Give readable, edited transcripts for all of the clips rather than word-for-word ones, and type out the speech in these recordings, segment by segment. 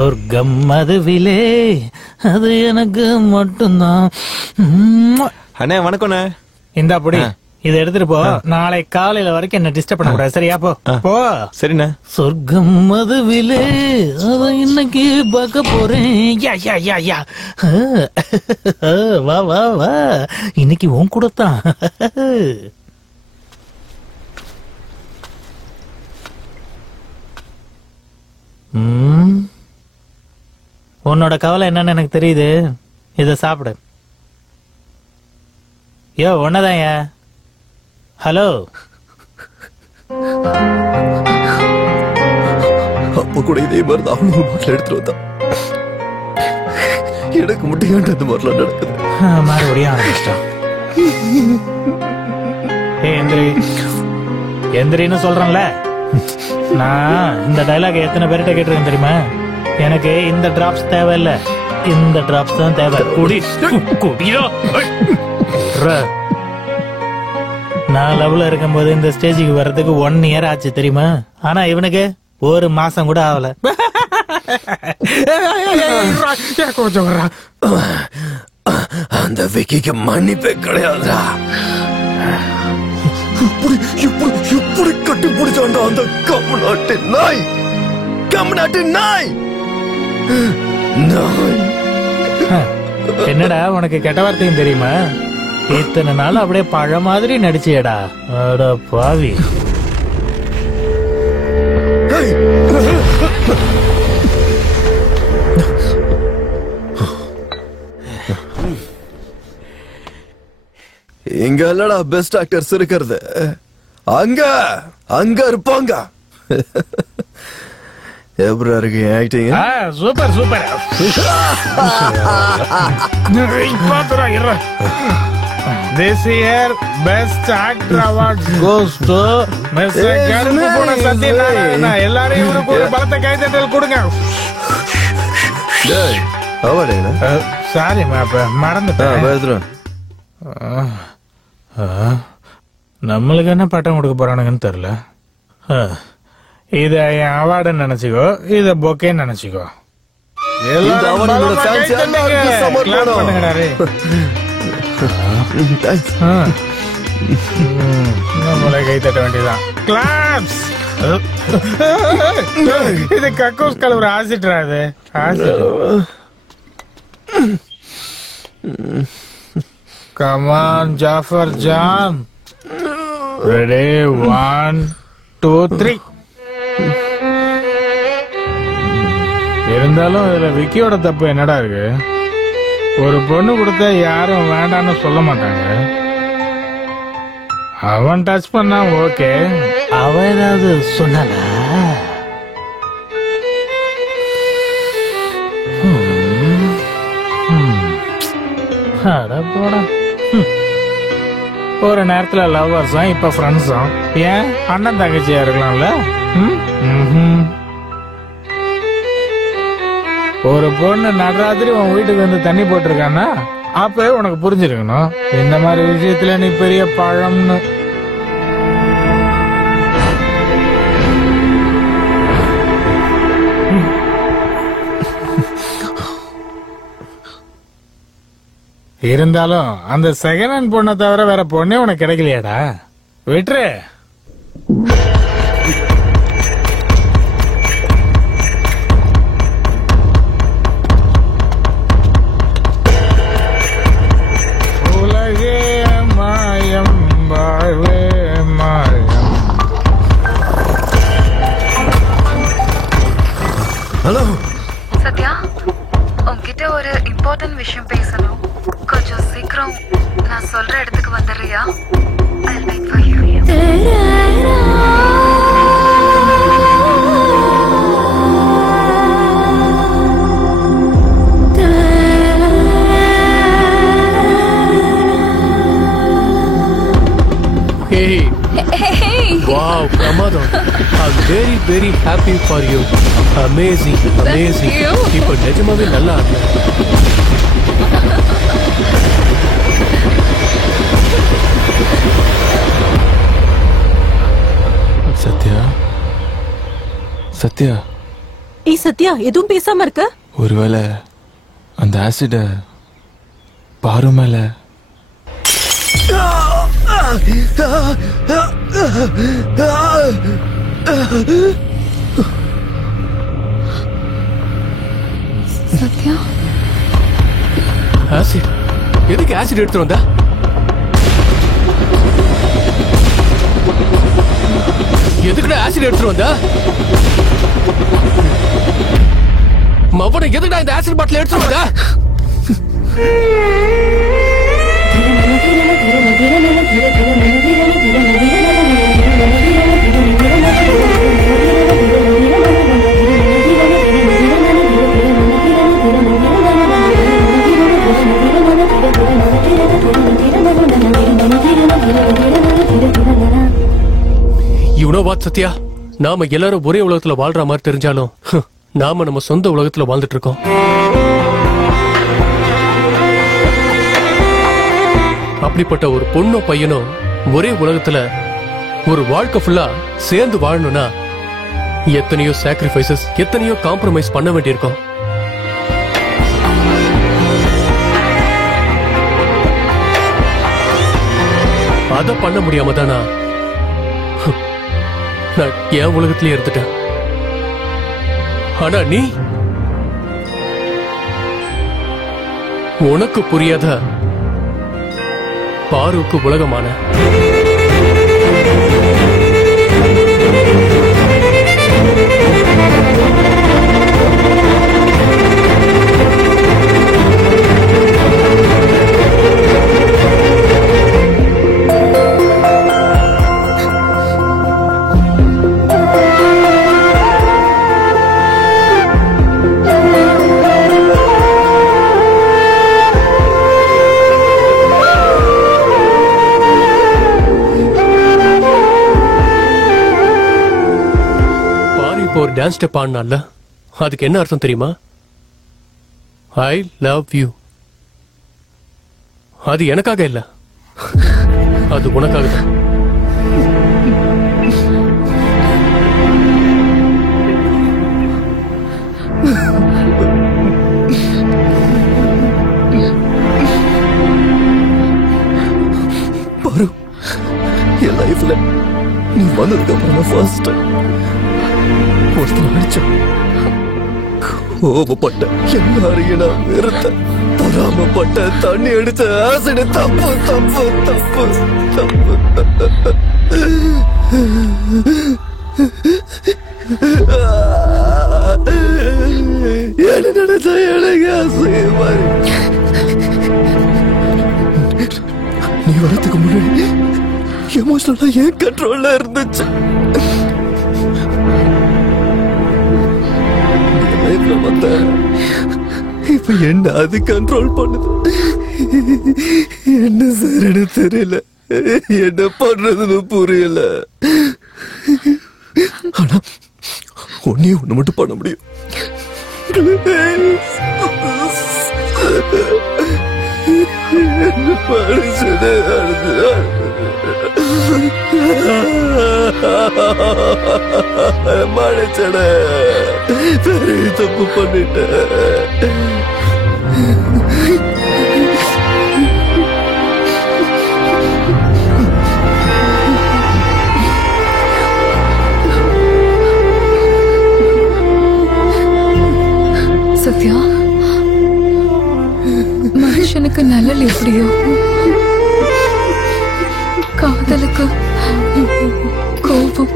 சொர்க்கம் அதுவிலே அது எனக்கு மட்டும்தான். அண்ணே வணக்கம்ண்ணே. இந்த அப்படி இதை எடுத்துட்டு போ. நாளை காலையில வரைக்கும் என்ன டிஸ்டர்ப் பண்ண கூடாது, சரியா? போ. சரிண்ணே. சொர்க்கம் அதுவிலே அதை இன்னைக்கு பார்க்க போறேன். யா யா யா யா. வா வா வா, இன்னைக்கு உன் கூட தான். உன்னோட கவலை என்னன்னு எனக்கு தெரியுது. இத சாப்பிடு. யோ ஒன்னதான். ஹலோ, அப்ப கூட இதே மாதிரி தான் அவனும் பாட்டில் எடுத்துட்டு வந்தான். எனக்கு மட்டும் ஏன் அந்த மாதிரிலாம் நடக்குது? மறுபடியும் ஆரம்பிச்சிட்டான். எந்திரி எந்திரின்னு சொல்றேன்ல. நான் இந்த டைலாக் எத்தனை பேர்கிட்ட கேட்டிருக்கேன் தெரியுமா? எனக்கு இந்த டிராப்ஸ் தேவையில்ல, இந்த டிராப்ஸ் தான் தேவை. குடி குடியோ. நான் லவ்ல இருக்கும்போது இந்த ஸ்டேஜுக்கு வர்றதுக்கு 1 year ஆச்சு தெரியுமா? ஆனா இவனுக்கு 1 மாசம் கூட ஆகல. அந்த விக்கிக்கு மன்னிப்பே கிடையாதுடா. இப்படி கட்டி பிடிச்சாண்டா அந்த கம்நாட்டு நாய். கம்நாட்டு நாய். என்னடா உனக்கு கெட்ட வார்த்தையும் தெரியுமா? இத்தனை நாள் அப்படியே பழ மாதிரி நடிச்சியடா. அட பாவி. இங்க இல்லடா பெஸ்ட் ஆக்டர்ஸ் இருக்கிறது, அங்க அங்க இருப்பாங்க. எப்படி இருக்கு acting? Super super. This year best actor award goes to Mr. கருப்புபுன சத்யநாராயணா. எல்லாரும் இவருக்கு ஒரு பலத்த கைதட்டல் கொடுங்க. டேய் அவார்ட் என்ன? சாரி மாப்ப, மறந்துட்டேன். நம்மளுக்கு என்ன பட்டம் கொடுக்க போறானுங்கன்னு தெரியல. இத என் அவார்டுன்னு நினைச்சுக்கோ, இத பொக்கேன்னு நினைச்சுக்கோ. நம்மளே கை தட்ட வேண்டியதான். கிளாப்ஸ். இது கக்கூஸ் கலவுற ஆசிட்ரா. இது acid. Come on, Jafar Jam. Ready? 1, 2, 3. இருந்தாலும் இதுல விக்கியோட தப்பு என்னடா இருக்கு? ஒரு பொண்ணு கொடுத்தா யாரும் வேண்டான்னு சொல்ல மாட்டாங்க. அவன் டச் பண்ணா ஓகே. அவன் ஏதாவது சொன்னால? ஒரு நேரத்துல லவ்வர்ஸும் இப்ப ஃப்ரெண்ட்ஸும். ஏன் அண்ணன் தங்கச்சியா இருக்கலாம்ல? ஒரு பொண்ணு நடராத்திரி உன் வீட்டுக்கு வந்து தண்ணி போட்டிருக்கானா அப்பவே உனக்கு புரிஞ்சிருக்கணும் இந்த மாதிரி விஷயத்துல நீ பெரிய பழம்னு. இருந்தாலும் அந்த செகண்ட் ஹேண்ட் பொண்ணை தவிர வேற பொண்ணே உனக்கு கிடைக்கலையாடா? விட்டுரு. ஹலோ சத்யா, உன்கிட்ட ஒரு இம்பார்ட்டன்ட் விஷயம் பேசணும். கொஞ்சம் சீக்கிரம் நான் சொல்ற இடத்துக்கு வந்துடுறியா? I'll wait for you. Hey! Wow, Pramadam. I'm very, very happy for you. Amazing, amazing. இப்போ நிஜமாவே நல்லா ஆடுன. சத்யா, சத்யா. ஏய் சத்யா, எதுவும் பேசாம இருக்க? ஒருவேளை அந்த ஆசிட பாரு மேல சத்யா, ஆசிட் எதுக்கு ஆசிட் எடுத்து வந்தா? எதுக்குடா ஆசிட் எடுத்து வந்தா? மவனை எதுக்குடா இந்த ஆசிட் பாட்டில் எடுத்து வந்தா? You know what, Sathya? நாம எல்லாரும் ஒரே உலகத்துல வாழ்ற மாதிரி தெரிஞ்சாலும் நாம நம்ம சொந்த உலகத்துல வாழ்ந்துட்டு இருக்கோம். அப்படிப்பட்ட ஒரு பொண்ணும் பையனும் ஒரே உலகத்துல ஒரு வாழ்க்கை ஃபுல்லா சேர்ந்து வாழணும்னா எத்தனையோ சாக்ரிஃபைசஸ், எத்தனையோ காம்ப்ரமைஸ் பண்ண வேண்டியிருக்கும். அத பண்ண முடியாம தானா நான் என் உலகத்திலே இருந்துட்டேன். ஆனா நீ உனக்கு புரியாத பாருக்கு உலகமான ஒரு டான்ஸ் ஸ்டெப் ஆடினால அதுக்கு என்ன அர்த்தம் தெரியுமா? I love you. அது எனக்காக இல்ல, அது உனக்காக தான். பாரு, என் லைஃப்ல நீ வந்ததுக்கு அப்புறம் ஃபர்ஸ்ட் டைம் ஒருத்தர் அடிச்சேன், கோபப்பட்ட, எல்லாரையும் நான் வெறுத்த, பொறாமப்பட்ட, தண்ணி எடுத்த, ஆசிட, தப்பு தப்பு தப்பு தப்பு. என்ன நடந்தா எனக்கு ஆசையமா. நீ வரதுக்கு முன்னாடி எமோஷனலா என் கண்ட்ரோல்ல இருந்துச்சு. இப்ப என்ன அது கண்ட்ரோல் பண்ணுது. என்ன சரின்னு தெரியல, என்ன பண்றதுன்னு புரியல. ஆனா ஒண்ணு மட்டும் பண்ண முடியும். மழைச்சட பெரிய தப்பு பண்ணிட்ட. சத்யா, மனுஷனுக்கு நல்லல் எப்படியோ காதலுக்கு கோபம்,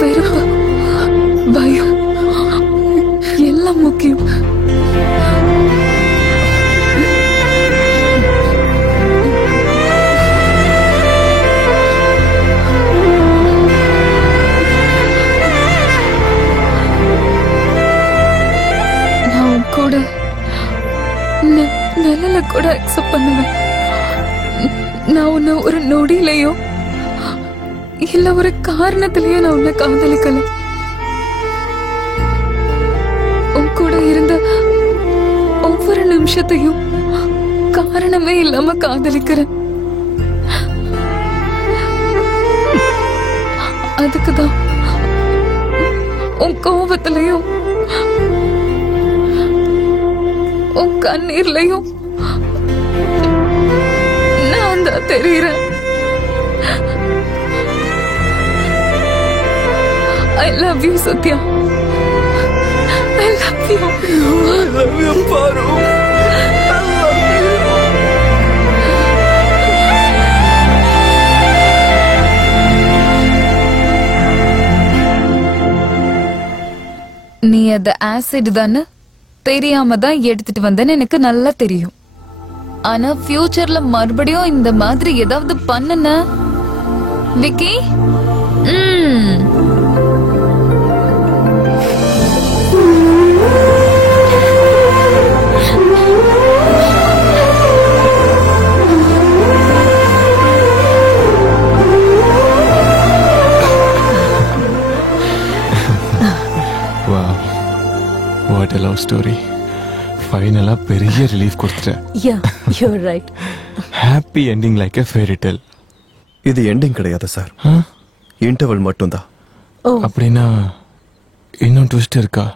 வெறுப்பு, பயம் எல்லாம் முக்கியம். நான் கூட நல்லல கூட அக்செப்ட் பண்ணுவேன். நான் உன்னை ஒரு நொடியிலையோ இல்ல ஒரு காரணத்திலேயோ நான் உன்னை காதலிக்கல. உன் கூட இருந்த ஒவ்வொரு நிமிஷத்தையும் காரணமே இல்லாம காதலிக்கிறேன். அதுக்குதான் உன் கோபத்திலையும் உன் கண்ணீர்லயும் நான் தான் தெரியுறேன். I love you, Satya. I love you. I love you, Paru. I love you. நீ அது ஆசிட் தானே தெரியாம தான் எடுத்துட்டு வந்தேன்னு எனக்கு நல்லா தெரியும். ஆனா ஃபியூச்சர்ல மறுபடியும் இந்த மாதிரி ஏதாவது பண்ணுன Vicky, what a love story. ஃபைனலா பெரிய ரிலீஃப் கொடுத்துட்டேன். Yeah, you're right. Happy ending like a fairy tale. இது எண்டிங் கிடையாது சார், இன்டர்வல் மட்டும்தான். Oh, அப்படின்னா இன்னும் ட்விஸ்ட் இருக்கா?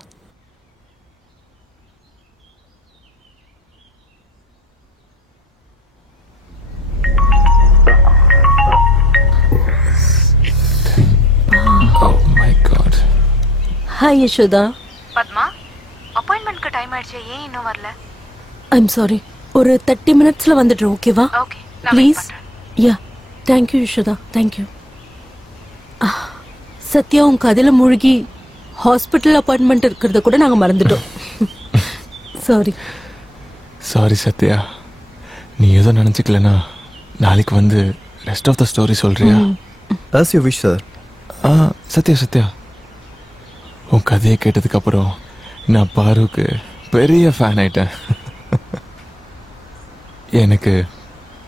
Oh my God. hi Yashoda. Padma, அப்பாயின்ட்மென்ட்க்கு டைம் ஆயிடுச்சு, ஏன் இன்னும் வரல? I'm sorry. ஒரு 30 minutesல வந்துடுறேன், ஓகேவா? ஓகே, நான் வெயிட் ப்ளீஸ். பண்றேன். Yeah, thank you Yashoda, thank you. Sathya உன் கதையில மூழ்கி ஹாஸ்பிட்டல் அப்பாயின்மெண்ட் இருக்கிறத கூட நாங்க மறந்துட்டோம். சாரி. சாரி சத்யா, நீ ஏதோ நினச்சிக்கலனா நாளைக்கு வந்து ரெஸ்ட் ஆஃப் த ஸ்டோரி சொல்றியா? As you wish, sir. Sathya Sathya, உன் கதையை கேட்டதுக்கு அப்புறம் நான் பாருக்கு பெரிய ஃபேன் ஆயிட்டேன். எனக்கு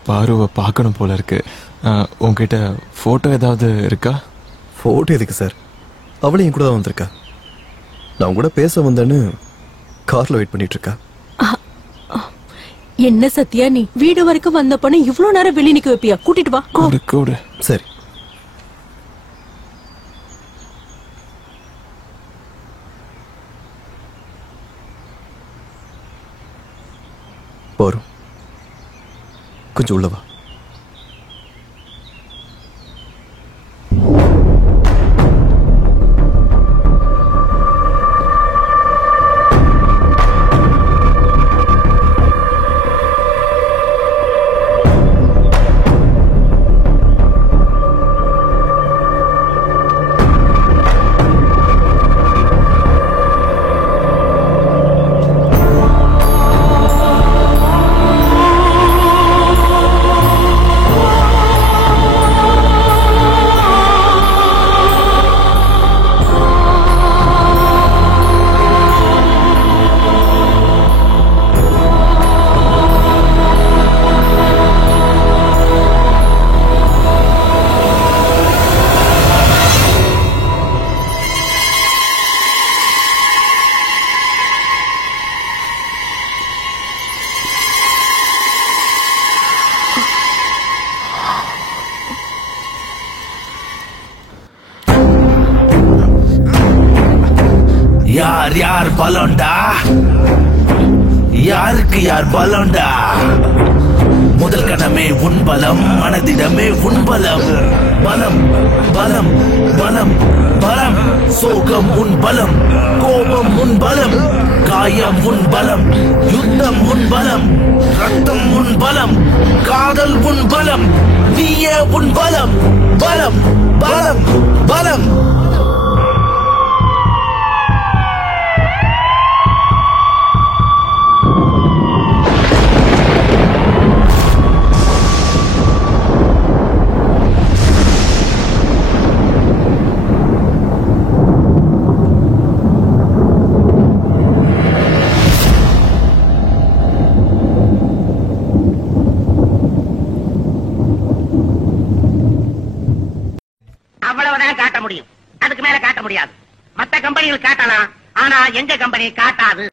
பாருவை பார்க்கணும் போல இருக்கு. உன்கிட்ட ஃபோட்டோ ஏதாவது இருக்கா? ஃபோட்டோ எதுக்கு சார்? அவளே என் கூட தான் வந்திருக்கா. நான் கூட பேச வந்தேன்னு கார்ல வெயிட் பண்ணிட்டு இருக்கா. என்ன சத்யா நீ வீடு வரைக்கும் வந்த பொண்ணு இவ்வளவு நேரம் வெளியே நிக்க வைப்பியா? கூட்டிட்டு வா. Go. கூடு கூடு. சரி. போறோம், கொஞ்சம் உள்ளவா. யார் யார் பலோண்டா, யாருக்கு யார் பலோண்டா? முதல் கணமே உன் பலம், மனதிடமே உன் பலம். பலம் பலம் பலம் பலம், சோகம் உன் பலம், கோபம் உன் பலம், காயம் உன் பலம், யுத்தம் உன் பலம், ரத்தம் உன் பலம், காதல் உன் பலம், நீயே உன் பலம். பலம் பலம் பலம். அவ்வளவுதான் காட்ட முடியும், அதுக்கு மேல காட்ட முடியாது. மத்த கம்பெனிகள் காட்டலாம், ஆனா எங்க கம்பெனி காட்டாது.